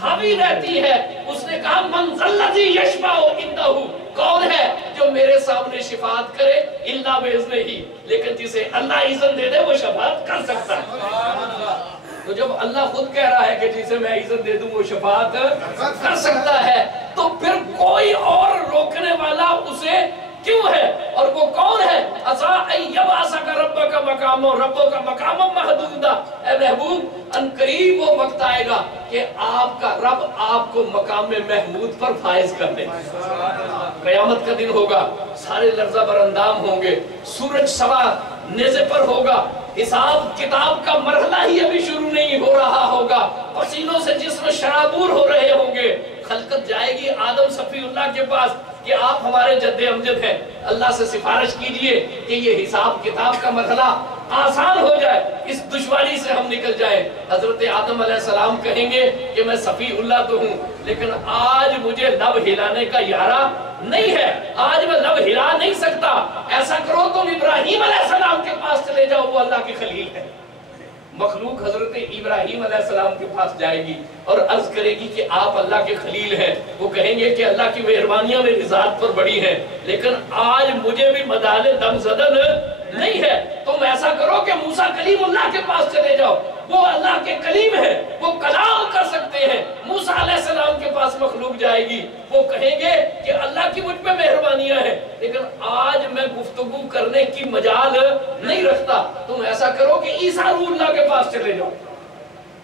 हावी रहती है। उसने कहा मन ज़ल्लज़ी यशफ़अउ इंदहु, कौन है जो मेरे सामने शिफाअत करे इल्ला बिइज़्निही, लेकिन जिसे अल्लाह इज़्न दे दे वो शफाअत कर सकता है। तो जब अल्लाह खुद कह रहा है कि जिसे मैं इज़्न दे दूं वो शफाअत कर सकता है, तो फिर कोई और रोकने वाला उसे क्यों है? और वो कौन है? असा अय्यबासा रब्बका मकामो, रब्बका मकामो महदूदा। ए महबूब, अनकरीब वो वक्त आएगा कि आपका रब आपको मकाम महमूद पर फाइज कर दे। क़यामत का दिन होगा, सारे लर्ज़ा बरअंदाम होंगे, सूरज सवा नेज़े पर होगा, हिसाब किताब का मरहला ही अभी शुरू नहीं हो रहा होगा, पसीनों से जिस्म शराबूर हो रहे होंगे। खलकत जाएगी आदम सफीउल्लाह के पास कि आप हमारे जद्दे अमजद हैं, अल्लाह से सिफारिश कीजिए कि ये हिसाब किताब का मरहला आसान हो जाए, इस दुश्वारी से हम निकल जाए। हजरत आदम अलैहिस्सलाम कहेंगे कि मैं सफीउल्लाह तो हूँ, लेकिन आज मुझे लब हिलाने का यारा नहीं है, आज मैं लब हिला नहीं सकता। ऐसा करो तुम इब्राहीम अलैहिस्सलाम के पास चले जाओ, वो अल्लाह के खलील है। मखलूक हजरत इब्राहीम अलैहिस्सलाम के पास जाएगी और अर्ज करेगी कि आप अल्लाह के खलील हैं। वो कहेंगे कि अल्लाह की मेहरबानियां मेरी ज़ात पर बड़ी हैं, लेकिन आज मुझे भी मदाले दम ज़दन नहीं है। तुम ऐसा करो कि मूसा कलीमुल्लाह के पास चले जाओ, वो अल्लाह के कलीम है, वो कलाम कर सकते हैं। मूसा अलैहिस्सलाम के पास मखलूक जाएगी, वो कहेंगे कि अल्लाह की मुझ पे मेहरबानियां हैं, लेकिन आज मैं गुफ्तगू करने की मजाल नहीं रखता। तुम ऐसा करो कि ईसा रूहुल्लाह के पास चले जाओ।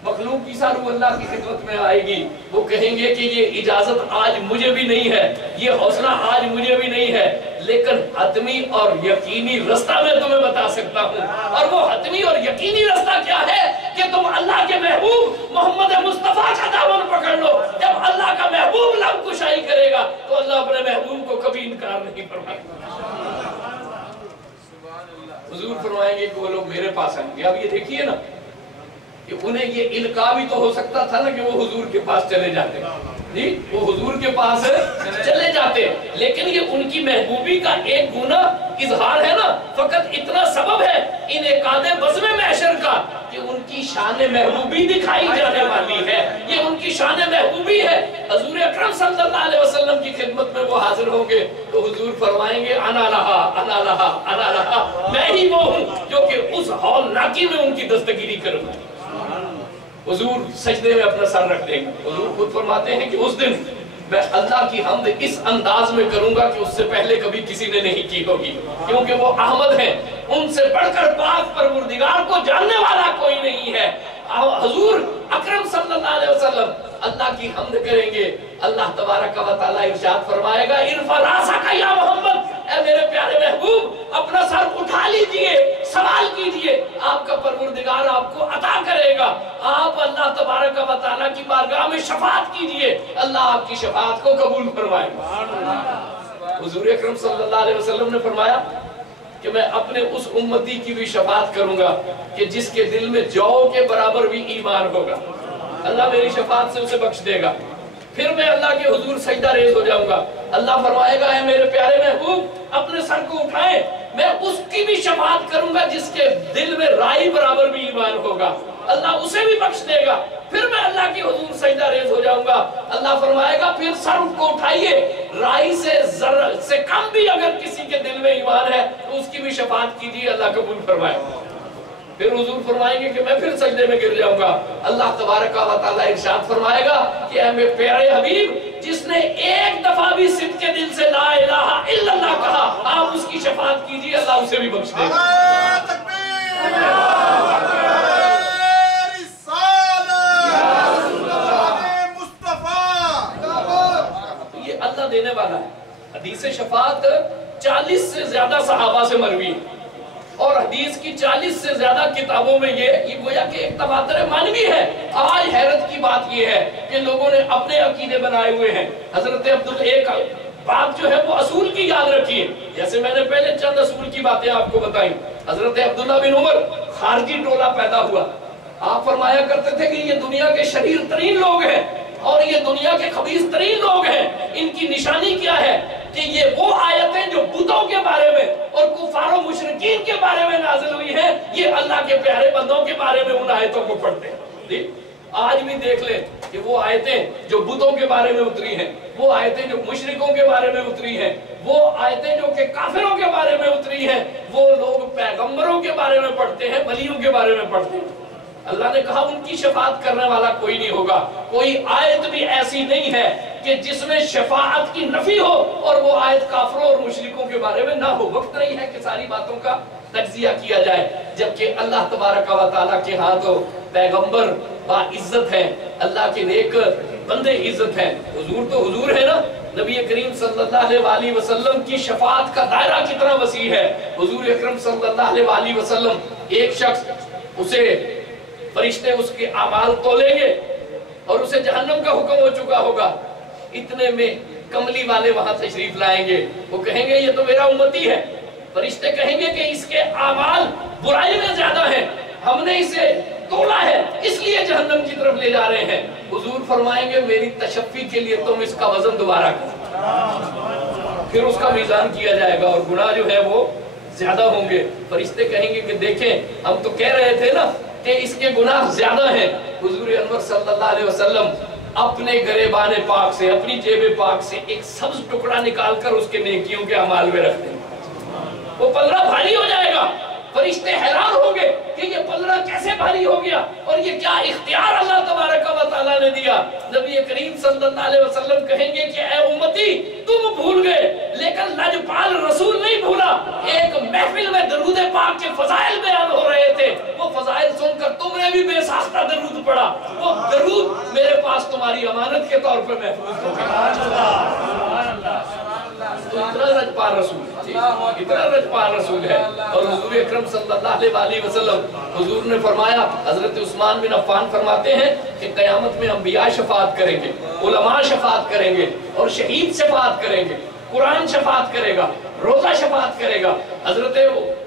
मखलूक ईसा रूहुल्लाह की खिदमत में आएगी, वो कहेंगे कि ये इजाजत आज मुझे भी नहीं है, ये हौसला आज मुझे भी नहीं है, लेकिन हतमी और यकीनी रास्ता मैं तुम्हें बता सकता हूँ। और वो हतमी और यकीनी रास्ता क्या है कि तुम अल्लाह के महबूब मोहम्मद मुस्तफा का दामन पकड़ लो। जब अल्लाह का महबूब लब कुशाई करेगा तो अल्लाह अपने महबूब को कभी इनकार नहीं फरमाएगा। हुजूर फरमाएंगे कि वो लोग मेरे पास आएंगे। अब ये देखिए ना कि उन्हें ये इल्का भी तो हो सकता था ना कि वो हुजूर के पास चले जाते, जी वो हुजूर के पास चले जाते, लेकिन ये उनकी महबूबी का एक गुना इजहार है ना। फकत इतना सबब है इन एकादे बज़्म महशर का कि उनकी शान महबूबी दिखाई जाने वाली है, ये उनकी शान महबूबी है। हुजूर अकरम सल्लल्लाहु अलैहि वसल्लम की खिदमत में वो हाजिर होंगे तो हुजूर फरमाएंगे अना लहा अना लहा अना लहा, मैं ही वो हूँ जो कि उस हौलनाकी में उनकी दस्तगीरी करूंगा। हुजूर सजदे में अपना सर रख देंगे। हुजूर खुद फरमाते हैं कि उस दिन मैं अल्लाह की हम्द इस अंदाज में करूंगा कि उससे पहले कभी किसी ने नहीं की होगी, क्योंकि वो अहमद हैं, उनसे बढ़कर पाक परवरदिगार को जानने वाला कोई नहीं है। हुजूर अकरम सल्लल्लाहु अलैहि वसल्लम अल्लाह की हम्द करेंगे। अल्लाह तबारक व तआला इरशाद फरमाएगा इरफा रासका या मोहम्मद, ऐ मेरे प्यारे महबूब अपना सर उठा लीजिए, सवाल कीजिए, आपका परवरदिगार आपको अता करेगा। आप अल्लाह तबारक व तआला की बारगाह में शफाअत कीजिए, अल्लाह आपकी शफाअत को कबूल फरमाएगा। हुजूर अकरम सल्लल्लाहु अलैहि वसल्लम ने फरमाया कि मैं अपने उस उम्मती की भी शफाअत करूंगा कि जिसके दिल में जौ के बराबर भी ईमान होगा, अल्लाह मेरी शफाअत से उसे बख्श देगा। फिर मैं अल्लाह के हुजूर सजदा रेज़ हो जाऊंगा। अल्लाह फरमाएगा है मेरे प्यारे महबूब अपने सर को उठाएं, मैं उसकी भी शफाअत करूंगा जिसके दिल में राई बराबर भी ईमान होगा, अल्लाह उसे भी बख्श देगा। फिर मैं अल्लाह के हुजूर सजदा रेज़ हो जाऊंगा। अल्लाह फरमाएगा फिर सर को उठाइए, राई से जर्रा से कम भी अगर किसी के दिल में ईमान है तो उसकी भी शफाअत कीजिए, अल्लाह कबूल फरमाएगा। फिर हुजूर फरमाएंगे कि मैं फिर सजदे में गिर जाऊंगा। अल्लाह तबारक व तआला इरशाद फरमाएगा कि ऐ मेरे प्यारे हबीब जिसने एक दफा भी सिद्क़ के दिल से ला इलाहा इल्लल्लाह कहा आप उसकी शफाअत कीजिए, अल्लाह उसे भी बख्श देगा। ये अल्लाह देने वाला है। हदीस शफाअत 40 से ज्यादा सहाबा से मरवी है और हदीस की 40 से ज्यादा किताबों में ये गोया कि एक तवातर मानवी है। आज हैरत की बात ये है कि लोगों ने अपने अकीदे बनाए हुए हैं। हजरत अब्दुल एक बात जो है वो असूल की याद रखिए, जैसे मैंने पहले चंद असूल की बातें आपको बताई। हजरत अब्दुल्ला बिन उमर खारजी टोला पैदा हुआ। आप फरमाया करते थे कि ये दुनिया के शरीर तरीन लोग हैं और ये दुनिया के खबीस तरीन लोग हैं। इनकी निशानी क्या है कि ये वो आयतें जो बुतों के बारे में और कुफारों मुशरिकीन के बारे में नाज़िल हुई हैं, ये अल्लाह के प्यारे बंदों के बारे में उन आयतों को पढ़ते हैं। आज भी देख ले कि वो आयतें जो बुतों के बारे में उतरी हैं, वो आयतें जो मुशरिकों के बारे में उतरी हैं, वो आयतें जो कि काफिरों के बारे में उतरी हैं, वो लोग पैगंबरों के बारे में पढ़ते हैं, वलियों के बारे में पढ़ते हैं। अल्लाह ने कहा उनकी शफाअत करने वाला कोई नहीं होगा। कोई आयत भी ऐसी नहीं है कि जिसमें शफाअत की नफी हो और वो आयत काफिरों और मुशरिकों के बारे में ना हो। वक्त नहीं है कि सारी बातों का तज्जिया किया जाए, जबकि अल्लाह तबारक व तआला के हाथ तो पैगंबर बा इज्जत है, अल्लाह के नेक बंदे इज्जत है। हुजूर तो हुजूर है ना, नबी करीम सल्लल्लाहु अलैहि वसल्लम की शफाअत का दायरा कितना वसी है। हुजूर अकरम सल्लल्लाहु अलैहि वसल्लम, एक शख्स उसे फरिश्ते उसके अमाल तोलेंगे और उसे जहन्नम का हुक्म हो चुका होगा, इतने में कमली वाले वहां तशरीफ लाएंगे। वो कहेंगे ये तो मेरा उम्मती है। फरिश्ते कहेंगे कि इसके अमाल बुराई में ज्यादा है, हमने इसे तोला है इसलिए जहन्नम की तरफ ले जा रहे हैं। हुजूर फरमाएंगे मेरी तशफ़ी के लिए तुम इसका वजन दोबारा करो, फिर उसका मीज़ान किया जाएगा और गुनाह जो है वो ज्यादा होंगे। फरिश्ते कहेंगे कि देखें हम तो कह रहे थे ना कि इसके गुनाह ज्यादा हैं। हुजूर अनवर सल्लल्लाहु अलैहि वसल्लम अपने गरेबाने पाक से, अपनी जेबे पाक से एक सब्ज टुकड़ा निकालकर उसके नेकियों के अमाल में रख दें। वो पलड़ा भारी हो जाएगा। फरिश्ते हैरान होंगे कि ये पलड़ा कैसे भारी हो गया और ये क्या इख्तियार अल्लाह तबारक व तआला ने दिया। नबी करीम सल्लल्लाहु अलैहि वसल्लम कहेंगे कि ऐ उम्मती तुम भूल गए लेकिन लजपाल रसूल नहीं भूला। एक महफिल में दरूद पाक के फजाइल बयान हो रहे थे, वो फजाइल सुनकर तुमने भी बेसाख्ता दरूद पढ़ा, वो दरूद मेरे पास तुम्हारी अमानत के तौर पर महफूज है। तो इतना रजपाल रसूल है। और हुजूर अकरम सल्लल्लाहु अलैहि वसल्लम, हुजूर ने फरमाया, हजरत उस्मान बिन अफ़्फ़ान फरमाते हैं कि क़यामत में अंबिया शफाअत करेंगे, उलमा शफाअत करेंगे और शहीद शफाअत करेंगे, कुरान शफाअत करेगा, रोजा शफाअत करेगा। हजरत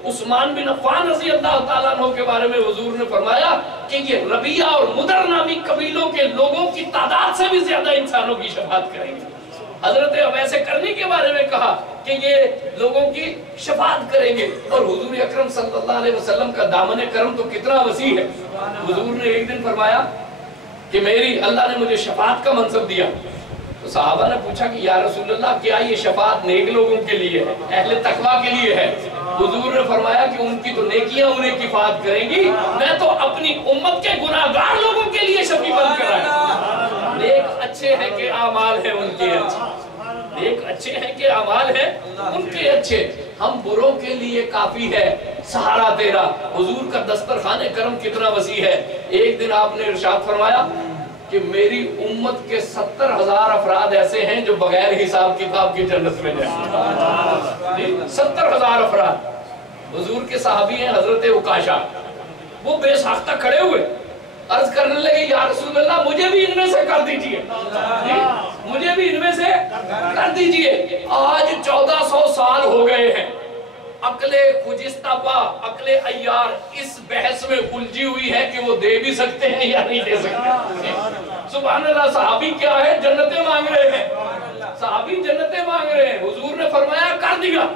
उस्मान बिन अफ़्फ़ान रज़ी अल्लाह तआला अन्हु के बारे में हुजूर ने फरमाया कि ये रबिया और मुदर नामी कबीलों के लोगों की तादाद से भी ज्यादा इंसानों की शफाअत करेंगे। हजरत अवैस करनी के बारे में कहा कि ये लोगों की शफाअत करेंगे। और हुजूर अकरम सल्लल्लाहु अलैहि वसल्लम का दामन करम तो कितना वसी है। हुजूर ने एक दिन फरमाया कि मेरी अल्लाह ने मुझे शफाअत का मनसब दिया। तो सहाबा ने पूछा कि या रसूल अल्लाह क्या ये शफाअत नेक लोगों के लिए है, अहले तकवा के लिए है? हुजूर ने फरमाया कि उनकी तो नेकियां उन्हें किफायत करेंगी, मैं तो अपनी उम्मत के गुनाहगार लोगों के लिए शफी बन कर आया। नेक अच्छे हैं कि आमाल है उनके अच्छे, नेक अच्छे हैं कि आमाल है उनके अच्छे, हम बुरों के लिए काफी है सहारा तेरा। हुजूर का दस्तरखाने करम कितना वसी है। एक दिन आपने इरशाद फरमाया कि मेरी उम्मत के 70,000 अफराद ऐसे हैं जो बगैर हिसाब किताब की जन्नत में जाएंगे। 70,000 अफराद। हुजूर के सहाबी हैं हजरत उकाशा, वो बेसाख्ता खड़े हुए अर्ज करने लगे या रसूल अल्लाह मुझे भी इनमें से कर दीजिए, मुझे भी इनमें से कर दीजिए। आज 1400 साल हो गए हैं, अकले खुजिस्तापा अकले अय्यार इस बहस में उलझी हुई है कि वो दे भी सकते हैं या नहीं दे सकते। सुभान अल्लाह, सहाबी क्या है जन्नतें मांग रहे हैं, सहाबी जन्नतें मांग रहे हैं। हुजूर ने फरमाया कर दिया,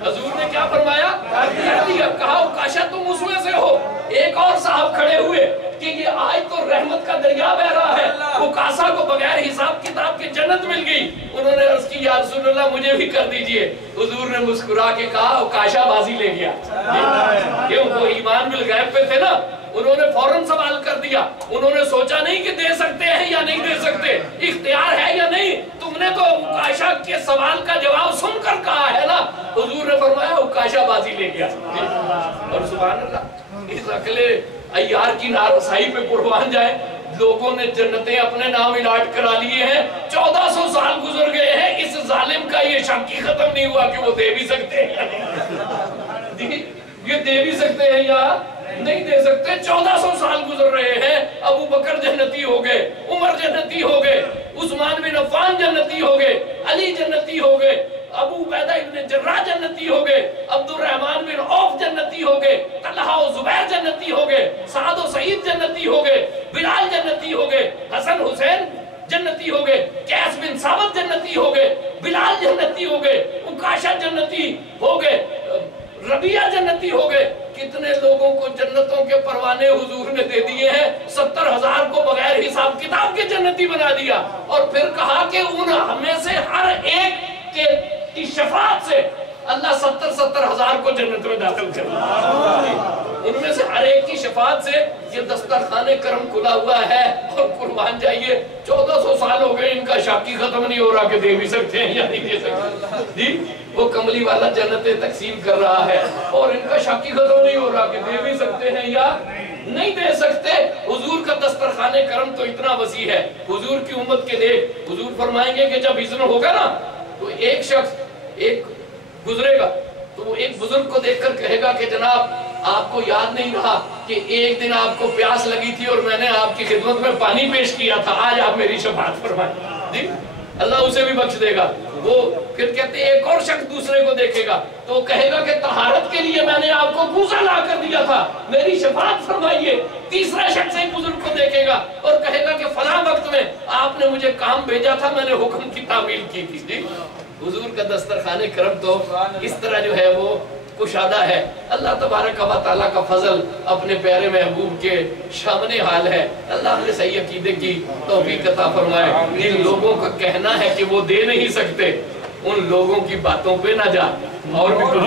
हुजूर ने क्या फरमाया कर दिया। कहा उकाशा तुम उसमें से हो। एक और साहब खड़े हुए कि ये आज तो रहमत का दरिया बह रहा है, उकाशा को बगैर हिसाब किताब की जन्नत मिल गई। उन्होंने अर्ज की या रसूल अल्लाह मुझे भी कर दीजिए। हुजूर ने मुस्कुरा के कहा उकाशा बाजी ले गया। क्यों? वो ईमान बिल गैब पे थे ना, उन्होंने फौरन सवाल कर दिया। उन्होंने सोचा नहीं कि दे सकते हैं या नहीं दे सकते, इख्तियार है या नहीं। तुमने तो उकाशा के सवाल का जवाब सुनकर कहा है ना। हुजूर ने फरमाया उकाशा बाजी ले गया। और सुभान अल्लाह, इस अकले अय्यार की नारसाई पे कुर्बान जाए, लोगों ने जन्नतें अपने नाम इलाट करा लिए हैं। 1400 साल गुजर गए हैं, इस जालिम का ये शक ही खत्म नहीं हुआ कि वो दे भी सकते हैं, ये दे भी सकते हैं या नहीं दे सकते। 1400 साल गुजर रहे हैं, अबू बकर जन्नती हो गए, उमर जन्नती हो गए, उस्मान बिन अफ़्फ़ान जन्नती हो गए, अली जन्नती हो गए, अबू उबैदा इब्न जर्राह जन्नती हो गए, अब्दुर्रहमान बिन औफ जन्नती हो गए, तलहा और जुबैर जन्नती हो गए, साद और सईद जन्नती हो गए, बिलाल जन्नती हो गए, हसन हुसैन जन्नती हो गए, कैस बिन साबत जन्नती हो गए, बिलाल जन्नती हो गए, उकाशा जन्नती हो गए, रबिया जन्नती हो गए। कितने लोगों को जन्नतों के परवाने हुजूर ने दे दिए हैं। 70,000 को बगैर बना दिया और फिर कहा कि उन हमें से हर एक की शफाअत से अल्लाह 70-70 हजार को जन्नत में दाखिल कर। उनमें से हर एक की शफाअत से ये दस्तरखाने करम खुला हुआ है। और कुर्बान जाइए 1400 साल हो गए, इनका शाकी खत्म नहीं हो रहा कि दे भी सकते हैं या नहीं दे सकते जी। वो कमली वाला जन्नतें तकसीम कर रहा है और इनका शाकी खत्म नहीं हो रहा कि दे भी सकते हैं या नहीं दे सकते। हुजूर का दस्तरखाने करम तो इतना वसी है। हुजूर की उम्मत के लिए हुजूर फरमाएंगे कि जब इज़्न होगा ना तो एक शख्स एक गुजरेगा तो वो एक बुजुर्ग को देखकर कहेगा कि जनाब आपको याद नहीं रहा कि एक दिन आपको प्यास लगी थी और मैंने आपकी खिदमत में पानी पेश किया था, आज आप मेरी शफाअत फरमाएं जी। अल्लाह उसे भी बख्श देगा। वो फिर कहते हैं एक और शख्स दूसरे को देखेगा तो कहेगा कि तहारत के लिए मैंने आपको गूजा ला कर दिया था, मेरी शफाअत फरमाइए। तीसरा शख्स एक बुजुर्ग को देखेगा और कहेगा कि फलां वक्त में आपने मुझे काम भेजा था, मैंने हुक्म की तामील की थी जी। हुजूर का दस्तरखाने करम तो इस तरह जो है वो कुशादा है। अल्लाह तबारक व तआला का फजल अपने प्यारे महबूब के सामने हाल है। अल्लाह हमें सही अकीदे की तौफीक अता फरमाए। जिन लोगों का कहना है कि वो दे नहीं सकते उन लोगों की बातों पे ना जा और भी कुछ